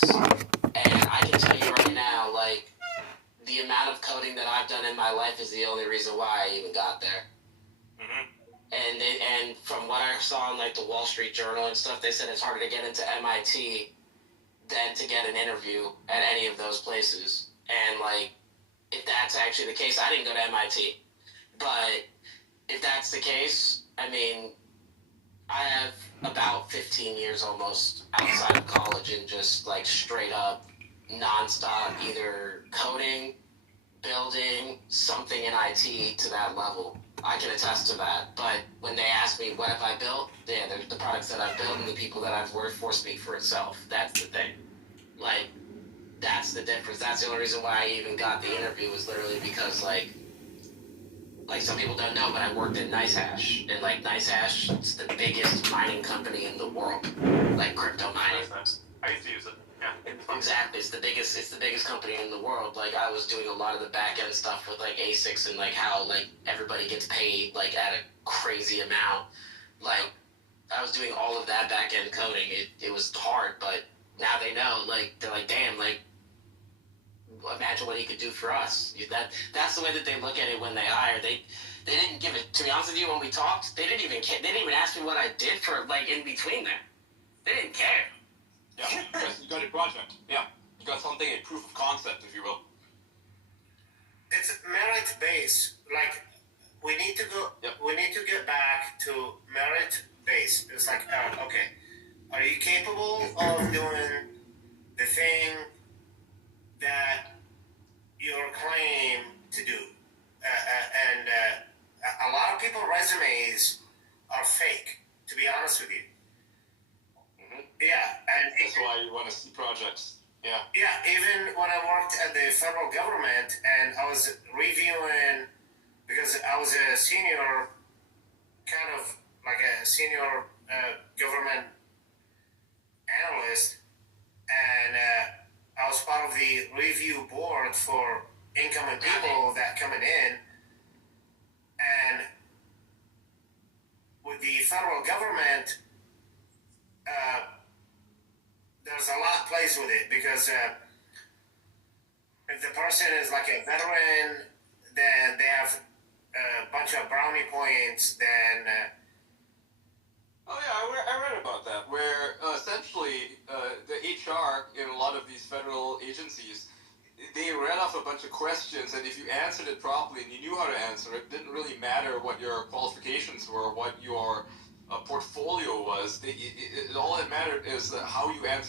sucks. And I can tell you right now, like, the amount of coding that I've done in my life is the only reason why I even got there. Mm-hmm. And from what I saw in, like, the Wall Street Journal and stuff, they said it's harder to get into MIT than to get an interview at any of those places. And, like, if that's actually the case, I didn't go to MIT. But if that's the case, I mean, I have about 15 years almost outside of college and just, like, straight up nonstop either coding, building, something in IT to that level. I can attest to that. But when they ask me what have I built, yeah, the products that I've built and the people that I've worked for speak for itself. That's the thing. Like, that's the difference. That's the only reason why I even got the interview was literally because, like some people don't know, but I worked at NiceHash. And, like, NiceHash is the biggest mining company in the world. Like, crypto mining. Nice. I used to use it. Yeah. Exactly. It's the biggest company in the world. Like, I was doing a lot of the back end stuff with, like, ASICs and, like, how, like, everybody gets paid, like, at a crazy amount. Like, I was doing all of that back end coding. It was hard, but now they know. Like, they're like, damn, like, imagine what he could do for us. That's the way that they look at it when they hire. They didn't give it. To be honest with you, when we talked, they didn't even care. They didn't even ask me what I did for, like, in between there. They didn't care. Yeah, you got a project. Yeah, you got something, a proof of concept, if you will. It's merit based. Like, we need to go. Yep. We need to get back to merit based. It's like, okay, are you capable of doing the thing that you're claiming to do? And a lot of people's resumes are fake, to be honest with you. Mm-hmm. Yeah, and That's why you want to see projects. Yeah. Yeah, even when I worked at the federal government and I was reviewing, because I was a senior, kind of like a senior government analyst, and I was part of the review board for incoming people that coming in, and with the federal government, there's a lot plays with it, because if the person is like a veteran, then they have a bunch of brownie points, then Oh yeah, I read about that, where essentially the HR in a lot of these federal agencies, they read off a bunch of questions, and if you answered it properly and you knew how to answer it, didn't really matter what your qualifications were, what your portfolio was. All that mattered is how you answered